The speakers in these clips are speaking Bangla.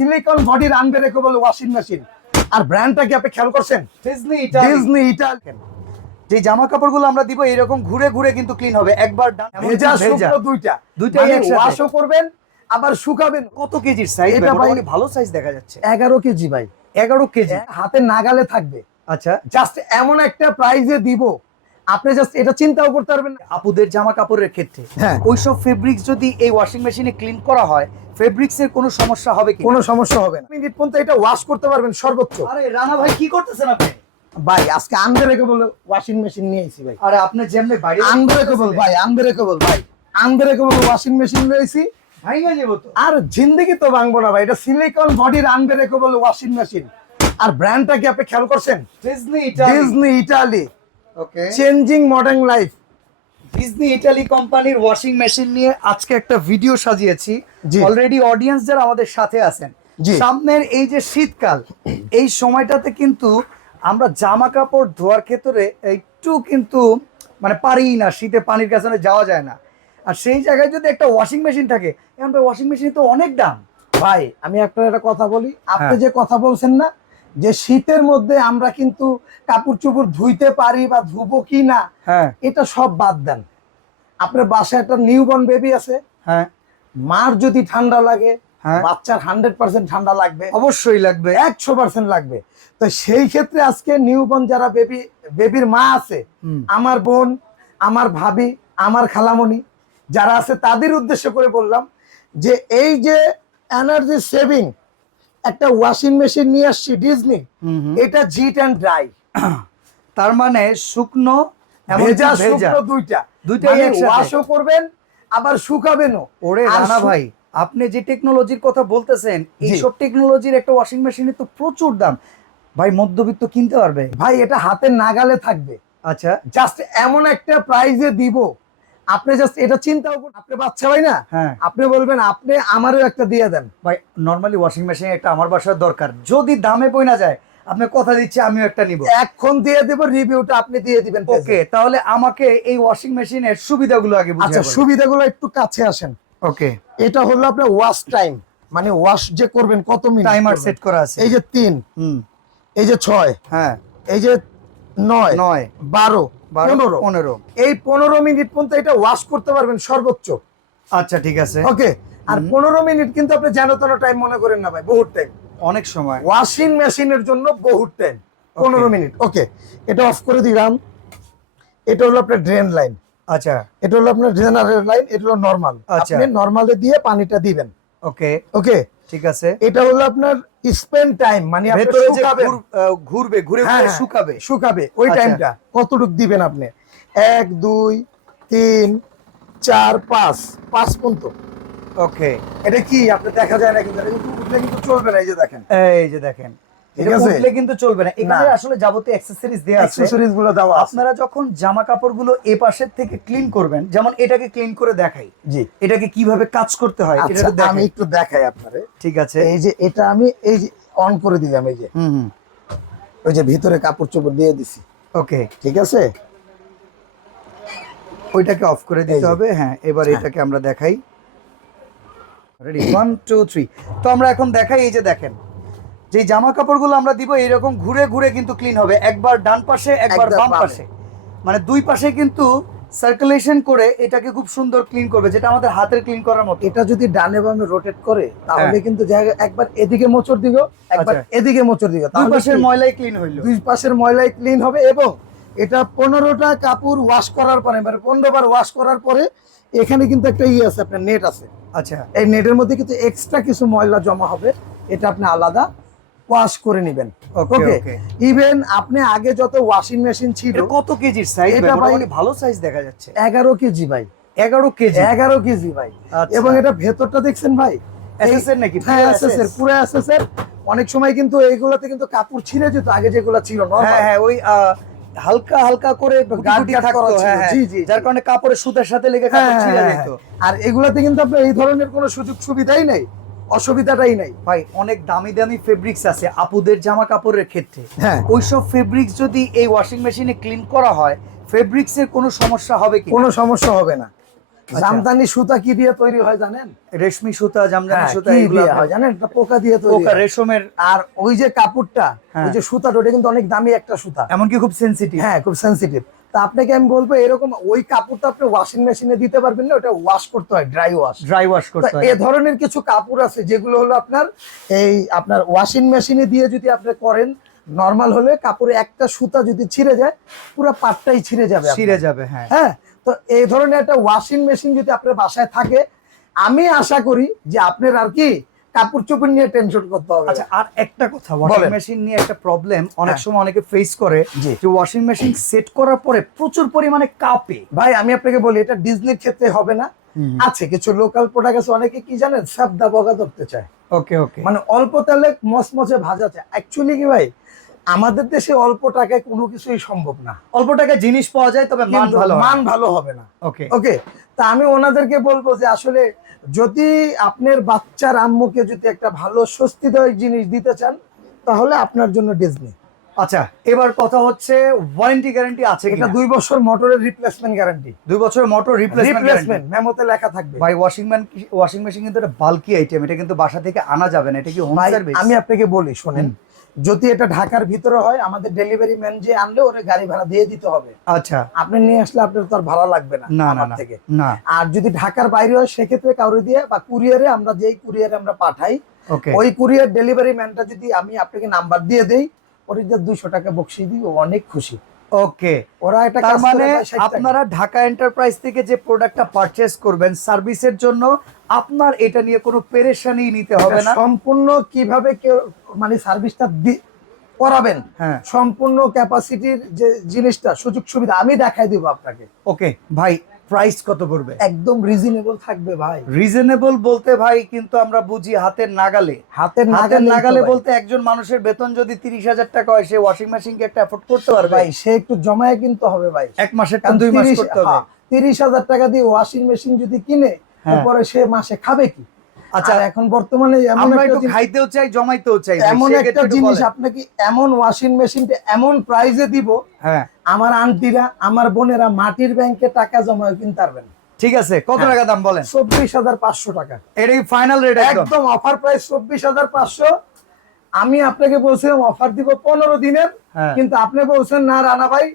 সিলিকন বডির আনব্রেকেবল ওয়াশিং মেশিন আর ব্র্যান্ডটা কি আপনি খেয়াল করছেন? ডিজনি ডিজনি ইটালিয়ান যে জামা কাপড়গুলো আমরা দিব এরকম ঘুরে ঘুরে কিন্তু ক্লিন হবে। একবার ভেজা। শুকনো দুইটা। দুইটাই মানে ওয়াশও করবেন আবার শুকাবেন। কত কেজির সাইজ এটা ভাই- ভালো সাইজ দেখা যাচ্ছে। এগারো কেজি ভাই। এগারো কেজি। হাতে নাগালে থাকবে। আচ্ছা। জাস্ট এমন একটা প্রাইজে দিব। আপনি জাস্ট এটা চিন্তাও করতে পারবেন আপুদের জামা কাপড়ের ক্ষেত্রে হ্যাঁ। ওইসব ফেব্রিক্স যদি এই ওয়াশিং মেশিনে ক্লিন করা হয় ফেব্রিক্স এর কোনো সমস্যা হবে কি? কোনো সমস্যা হবে না। মিনিট পর্যন্ত এটা ওয়াশ করতে পারবেন সর্বোচ্চ। আরে রানা ভাই কি করতেছেন আপনি? ভাই আজকে আনব্রেকেবল ওয়াশিং মেশিন নিয়ে এসেছি ভাই। আরে আপনি যেমনি বাইরে আনব্রেকেবল ভাই আনব্রেকেবল ভাই। আনব্রেকেবল ওয়াশিং মেশিন রয়েছি ভাইয়া যাব তো। আর জিন্দগি তো ভাঙবো না ভাই এটা সিলিকন বডির আনব্রেকেবল ওয়াশিং মেশিন আর ব্র্যান্ডটা কি আপনি খেয়াল করছেন? Disney Disney Italy okay changing modern life Disney Italy কোম্পানির ওয়াশিং মেশিন নিয়ে আজকে একটা ভিডিও সাজিয়েছি। অলরেডি অডিয়েন্স যারা আমাদের সাথে আছেন। সামনের এই যে শীতকাল এই সময়টাতে কিন্তু আমরা জামা কাপড় ধোয়ার ক্ষেত্রে একটু কিন্তু মানে পারি না শীতে পানির কাছে যাওয়া যায় না আর সেই জায়গায় যদি একটা ওয়াশিং মেশিন থাকে এখন ওয়াশিং মেশিন তো অনেক দাম ভাই আমি আপনার একটা কথা বলি আপনি হ্যাঁ। যে কথা বলছেন না যে শীতের মধ্যে আমরা কিন্তু কাপড় চোপড় ধুইতে পারি বা ধুবো কি না হ্যাঁ এটা সব বাদ দেন আপনার বাসায় একটা নিউবর্ন বেবি আছে। হ্যাঁ। মার যদি ঠান্ডা লাগে হ্যাঁ। বাচ্চার হান্ড্রেড পার্সেন্ট ঠান্ডা লাগবে। অবশ্যই লাগবে। একশো পার্সেন্ট লাগবে। তো সেই ক্ষেত্রে আজকে নিউবর্ন যারা বেবি বেবির মা আছে আমার বোন আমার ভাবি আমার খালামণি যারা আছে তাদের উদ্দেশ্য করে বললাম যে এই যে এনার্জি সেভিং একটা ওয়াশিং মেশিন নিয়ে আসছি ডিজনি। এটা জিট অ্যান্ড ড্রাই তার মানে শুকনো ভেজা। শুকনো দুইটা। দুইটাই মানে ওয়াশও করবেন আবার শুকাবেনও। ওরে রানা ভাই আপনি যে টেকনোলজির কথা বলতেছেন এইসব টেকনোলজির একটা ওয়াশিং মেশিনে তো প্রচুর দাম। ভাই মধ্যবিত্ত কিনতে পারবে? ভাই এটা হাতের নাগালে থাকবে। আচ্ছা। জাস্ট এমন একটা প্রাইজে দিব। আপনি জাস্ট এটা চিন্তাও করুন আপনি বাচ্চা ভাই না? হ্যাঁ। আপনি বলবেন আপনি আমারও একটা দিয়ে দেন। ভাই নর্মালি ওয়াশিং মেশিন একটা আমার বাসার দরকার। যদি দামে পয়না যায় আপনি কথা দিচ্ছি আমিও একটা নিব। এখন দিয়ে দেব রিভিউটা আপনি দিয়ে দিবেন ওকে তাহলে আমাকে এই ওয়াশিং মেশিনের সুবিধাগুলো আগে আচ্ছা সুবিধাগুলো একটু কাছে আসেন। ওকে। এটা হলো আপনার ওয়াশ টাইম মানে ওয়াশ যে করবেন কত মিনিট টাইমার সেট করা আছে। এই যে তিন হুম। এই যে ছয় হ্যাঁ। এই যে নয় নয়। বারো বারো পনেরো। পনেরো। এই পনেরো মিনিট পর্যন্ত এটা ওয়াশ করতে পারবেন সর্বোচ্চ। আচ্ছা ঠিক আছে। ওকে আর। পনেরো মিনিট কিন্তু আপনি যেন তেন টাইম মনে করেন না ভাই বহুত টাইম অনেক সময়। ওয়াশিং মেশিনের জন্য বহুত টাইম পনেরো মিনিট ওকে এটা অফ করে দিলাম। এটা হলো আপনার ড্রেন লাইন আচ্ছা। এটা হলো আপনার জেনারেল লাইন এটা হলো নর্মাল আচ্ছা। আপনি নর্মালে দিয়ে পানিটা দিবেন। ওকে ওকে ঠিক আছে। এটা হলো আপনার স্পেন্ড টাইম মানে ভেতরে যে ঘুরবে ঘুরে হ্যাঁ, ঘুরে হ্যাঁ, শুকাবে। শুকাবে। ওই আচ্ছা। টাইমটা কতটুক দিবেন আপনি? এক দুই তিন চার পাঁচ। পাঁচ পর্যন্ত। ওকে এটা কি? আপনি দেখা যায় না কিন্তু উঠলে কিন্তু চলবে না এই যে দেখেন। এই যে দেখেন। ঠিক এটা আছে? উঠলে কিন্তু চলবে না। এখানে আসলে যাবতীয় অ্যাক্সেসরিজ দেওয়া আছে। অ্যাকসেসরিজগুলো দেওয়া আছে। আপনারা যখন জামা কাপড়গুলো এ পাশের থেকে ক্লিন করবেন যেমন এটাকে ক্লিন করে দেখাই। জি। এটাকে কীভাবে কাজ করতে হয় এটা আচ্ছা দেখাই। আমি একটু দেখাই আপনারে। ঠিক আছে। এই যে এটা আমি এই যে অন করে দিলাম এই যে। হুম ওই যে ভিতরে কাপড় চোপড় দিয়ে দিছি। ওকে ঠিক আছে? ওইটাকে অফ করে দিতে হবে। হ্যাঁ এবার হ্যাঁ। এটাকে আমরা দেখাই। রেডি ওয়ান টু থ্রি তো আমরা এখন দেখাই এই যে দেখেন। যে জামা কাপড়গুলো আমরা দিব এরকম ঘুরে ঘুরে কিন্তু ক্লিন হবে। একবার ডান পাশে একবার বাম পাশে। মানে দুই পাশে কিন্তু সার্কুলেশন করে এটাকে খুব সুন্দর ক্লিন করবে যেটা আমাদের হাতের ক্লিন করার মতো। এটা যদি ডানে বামে রোটেট করে তাহলে হ্যাঁ। কিন্তু জায়গা একবার এদিকে মোচড় দিব একবার আচ্ছা। এদিকে মোচড় দিব দুই পাশের ময়লাই ক্লিন হইল। দুই পাশের ময়লাই ক্লিন হবে এবং এটা পনেরোটা কাপড় ওয়াশ করার পরে মানে পনেরো বার ওয়াশ করার পরে এখানে কিন্তু একটা ইয়ে আছে আপনার নেট আছে। আচ্ছা। এই নেটের মধ্যে কিন্তু এক্সট্রা কিছু ময়লা জমা হবে এটা আপনি আলাদা ওয়াশ করে নেবেন। ওকে ইভেন আপনি আগে যত ওয়াশিং মেশিন ছিল কত কেজির সাইজ এটা ভাই- ভালো সাইজ দেখা যাচ্ছে। এগারো কেজি ভাই। এগারো কেজি? এগারো কেজি ভাই। আচ্ছা। এবং এটা ভেতরটা দেখছেন ভাই? নাকি? হ্যাঁ? পুরো অনেক সময় কিন্তু এইগুলাতে কিন্তু কাপড় ছিঁড়ে যেত আগে যেগুলো ছিল হ্যাঁ হ্যাঁ ওই হালকা হালকা করে গাঢ় থাকতো হ্যাঁ হ্যাঁ। জি, জি, যার কারণে কাপড়ের সুতার সাথে লেগে কাপড় ছিঁড়ে হ্যাঁ, যেত। হ্যাঁ। আর এগুলাতে কিন্তু আপনার এই ধরনের কোনো সুযোগ সুবিধাই নাই অসুবিধাটাই নাই। ভাই অনেক দামি দামি ফেব্রিক্স আছে আপুদের জামা কাপড়ের ক্ষেত্রে। হ্যাঁ। ওইসব ফেব্রিক্স যদি এই ওয়াশিং মেশিনে ক্লিন করা হয় ফেব্রিক্সের কোনো সমস্যা হবে কি? কোনো সমস্যা হবে না। জামদানি সুতা কি দিয়ে তৈরি হয় জানেন? রেশমি সুতা জামদানি হ্যাঁ, সুতা কি এগুলো দিয়ে হয় জানেন? এটা পোকা দিয়ে তৈরি পোকা রেশমের আর ওই যে কাপড়টা হ্যাঁ। ওই যে সুতা ওটা কিন্তু অনেক দামি একটা সুতা। এমনকি খুব সেনসিটিভ হ্যাঁ খুব সেনসিটিভ তা আপনাকে আমি বলব এরকম ওই কাপড়টা আপনি ওয়াশিং মেশিনে দিতে পারবেন না ওটা ওয়াশ করতে হয় ড্রাই ওয়াশ ড্রাই ওয়াশ করতে হয়। এ ধরনের কিছু কাপড় আছে যেগুলো হলো আপনার এই আপনার ওয়াশিং মেশিনে দিয়ে যদি আপনি করেন নর্মাল হলে কাপড়ে একটা সুতা যদি ছিঁড়ে যায় পুরো পাটটাই ছিঁড়ে যাবে ছিঁড়ে যাবে হ্যাঁ। হ্যাঁ তো এই ধরনের একটা ওয়াশিং মেশিন যদি আপনার বাসায় থাকে আমি আশা করি যে আপনার আর কি কাপড় চোপড় নিয়ে টেনশন করতে হবে। আচ্ছা আর একটা কথা ওয়াশিং মেশিন নিয়ে একটা প্রবলেম অনেক হ্যাঁ। সময় অনেকে ফেস করে যে ওয়াশিং মেশিন সেট করার পরে প্রচুর পরিমাণে কাঁপে। ভাই আমি আপনাকে বলি এটা ডিজনির ক্ষেত্রে হবে না। আছে কিছু লোকাল প্রোডাক্ট আছে অনেকে কি জানেন? সাবদা বগা ধরতে চায়। ওকে ওকে। মানে অল্প তেলে মচমচে ভাজা চায়। অ্যাকচুয়ালি কি ভাই আমাদের দেশে অল্প টাকায় কোনো কিছুই সম্ভব না। অল্প টাকায় জিনিস পাওয়া যায় তবে মান ভালো মান ভালো হবে না। ওকে ওকে তা আমি ওনাদেরকে বলব যে আসলে যদি আপনার বাচ্চার আম্মুকে যদি একটা ভালো স্বস্তিদায়ক জিনিস দিতে চান তাহলে আপনার জন্য ডিজনি আচ্ছা এবার কথা হচ্ছে ওয়ারেন্টি গ্যারান্টি আছে এটা দুই বছর মোটরের রিপ্লেসমেন্ট গ্যারান্টি দুই বছর মোটর রিপ্লেসমেন্ট রিপ্লেসমেন্ট মেমোতে লেখা থাকবে। ভাই ওয়াশিং ম্যান ওয়াশিং মেশিন কিন্তু এটা বালকি আইটেম এটা কিন্তু বাসা থেকে আনা যাবে না এটা কি হোম সার্ভিস আমি আপনাকে বলি শোনেন। যদি এটা ঢাকার ভিতরে হয় আমাদের ডেলিভারি ম্যান যে আনলে ওরে গাড়ি ভাড়া দিয়ে দিতে হবে। আচ্ছা। আপনি নিয়ে আসলে আপনার তো আর ভাড়া লাগবে না না আমার থেকে। না। আর যদি ঢাকার বাইরে হয় সেক্ষেত্রে কাউরে দিয়ে বা কুরিয়ারে আমরা যেই কুরিয়ারে আমরা পাঠাই ওকে ওই কুরিয়ার ডেলিভারি ম্যানটা যদি আমি আপনাকে নাম্বার দিয়ে দেই ওর যে দুশো টাকা বকশিয়ে দিই ও অনেক খুশি। ওকে। ওরা একটা তার মানে দেয় 60 টাকা। আপনারা ঢাকা এন্টারপ্রাইজ থেকে যে প্রোডাক্টটা পারচেজ করবেন সার্ভিসের জন্য আপনার এটা নিয়ে কোনো পেরেশানি নিতে হবে না। সম্পূর্ণ কীভাবে কেউ মানে সার্ভিসটা করাবেন হ্যাঁ। সম্পূর্ণ ক্যাপাসিটির যে জিনিসটা সুযোগ সুবিধা আমি দেখাই দিব আপনাকে। ওকে ভাই প্রাইস কত পড়বে? একদম রিজনেবল থাকবে ভাই। রিজনেবল বলতে ভাই কিন্তু আমরা বুঝি হাতের নাগালে। হাতের হাতের নাগালে বলতে একজন মানুষের বেতন যদি তিরিশ হাজার টাকা হয় সে ওয়াশিং মেশিন কে একটা অ্যাফোর্ড করতে পারবে। ভাই সে একটু জমায় কিন্তু হবে ভাই। এক মাসের দুই মাস করতে হবে। হ্যাঁ, তিরিশ হাজার টাকা দিয়ে ওয়াশিং মেশিন যদি কিনে পরে তারপরে সে মাসে খাবে কি? আচ্ছা এখন বর্তমানে আমরা একটা খাইতেও চাই জমাইতেও চাই এমন একটা জিনিস আপনাকে এমন ওয়াশিং মেশিনটা এমন প্রাইজে দিব হ্যাঁ। আমার আন্টিরা আমার বোনেরা মাটির ব্যাংকে টাকা জমা কিনতে পারবেন ঠিক আছে কত হ্যাঁ। টাকা দাম বলেন? চব্বিশ হাজার পাঁচশো টাকা। এটা কি ফাইনাল রেট একদম? একদম অফার প্রাইস চব্বিশ হাজার পাঁচশো। আমি আপনাকে বলছিলাম অফার দিব পনেরো দিনের হ্যাঁ। কিন্তু আপনি বলছেন না রানা ভাই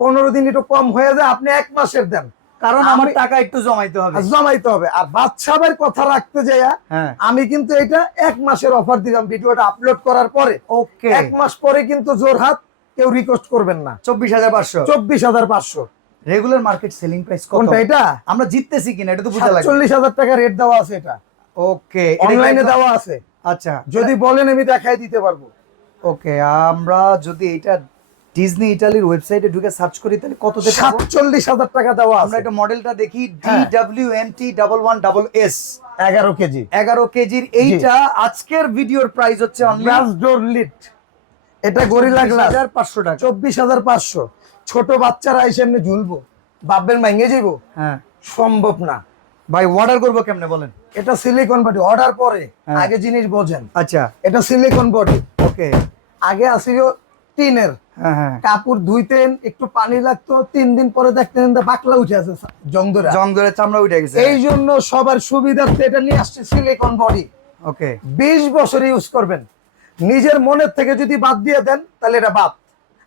পনেরো দিন একটু কম হয়ে যায় আপনি এক মাসের দেন। কারণ আমার টাকা একটু জমাইতে হবে। জমাইতে হবে। আর বাচ্চাদের কথা রাখতে যাইয়া হ্যাঁ। আমি কিন্তু এটা এক মাসের অফার দিলাম ভিডিওটা আপলোড করার পরে। ওকে। এক মাস পরে কিন্তু জোরহাত কেউ রিকোয়েস্ট করবেন না। চব্বিশ হাজার পাঁচশো। চব্বিশ হাজার পাঁচশো। রেগুলার মার্কেট সেলিং প্রাইস কত? কোনটা এটা? আমরা জিততেছি কিনা এটা তো বুঝা সাতচল্লিশ হাজার টাকা রেট দেওয়া আছে এটা। ওকে অনলাইনে দেওয়া আছে। আচ্ছা। যদি বলেন আমি দেখাই দিতে পারব। ওকে আমরা যদি এটা ডিজনি ইটালির ওয়েবসাইটে ঢুকে সার্চ করি তাহলে কত সাতচল্লিশ হাজার টাকা দেওয়া আমরা একটা মডেলটা দেখি ডি হ্যাঁ। W N T double one double S এগারো কেজি। এগারো কেজির এইটা আজকের ভিডিওর প্রাইস হচ্ছে লিট এটা গরিলা গ্লাস হাজার পাঁচশো টাকা। চব্বিশ হাজার পাঁচশো। ছোট বাচ্চারা এসে এমনি ঝুলবো। বাপের মাইঙ্গে যাব হ্যাঁ। সম্ভব না। ভাই অর্ডার করব কেমনে বলেন? এটা সিলিকন বডি অর্ডার পরে হ্যাঁ। আগে জিনিস বোঝেন। আচ্ছা। এটা সিলিকন বডি ওকে আগে আসিল টিনের। কাপড় ধুইতেন একটু পানি লাগতো তিন দিন পরে দেখতেন বাকলা উঠে আছে জং ধরে জং ধরে চামড়া উঠে গেছে। এই জন্য সবার সুবিধার্থে এটা নিয়ে আসছে সিলিকন বডি ওকে। বিশ বছর ইউজ করবেন। নিজের মনের থেকে যদি বাদ দিয়ে দেন তাহলে এটা বাদ।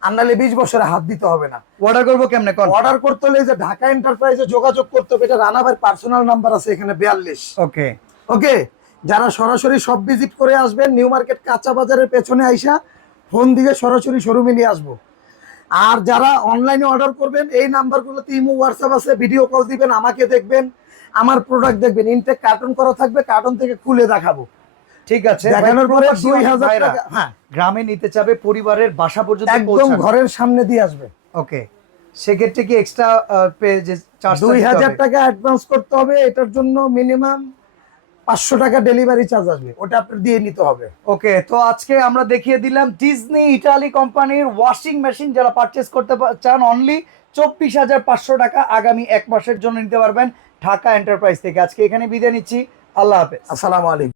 আর নাহলে বিশ বছরে হাত দিতে হবে না। অর্ডার করব কেমনে? অর্ডার করতে হলে যে ঢাকা এন্টারপ্রাইজে যোগাযোগ করতে হবে এটা রানাভাইয়ের পার্সোনাল নাম্বার আছে এখানে বিয়াল্লিশ। ওকে। ওকে যারা সরাসরি সব ভিজিট করে আসবেন নিউ মার্কেট কাঁচা বাজারের পেছনে আইসা ফোন দিয়ে সরাসরি শোরুমে নিয়ে আসব। আর যারা অনলাইনে অর্ডার করবেন এই নাম্বারগুলোতে ইমো হোয়াটসঅ্যাপ আছে ভিডিও কল দিবেন আমাকে দেখবেন আমার প্রোডাক্ট দেখবেন। ইনটেক কার্টন করা থাকবে কার্টন থেকে খুলে দেখাবো। ঠিক আছে দেখানোর পরে প্রবাসী দুই অনেক হাজার ভাইরা টাকা হ্যাঁ। গ্রামে নিতে চাবে পরিবারের বাসা পর্যন্ত একদম ঘরের সামনে দিয়ে আসবে। ওকে সেক্ষেত্রে কি এক্সট্রা পে যে চার্জ দুই হাজার টাকা অ্যাডভান্স করতে হবে এটার জন্য মিনিমাম পাঁচশো টাকা ডেলিভারি চার্জ আসবে ওটা আপনার দিয়ে নিতে হবে। ওকে তো আজকে আমরা দেখিয়ে দিলাম ডিজনি ইটালি কোম্পানির ওয়াশিং মেশিন যারা পারচেস করতে চান অনলি চব্বিশ হাজার পাঁচশো টাকা আগামী এক মাসের জন্য নিতে পারবেন ঢাকা এন্টারপ্রাইজ থেকে। আজকে এখানে বিদায় নিচ্ছি। আল্লাহ হাফেজ। আসসালামু আলাইকুম।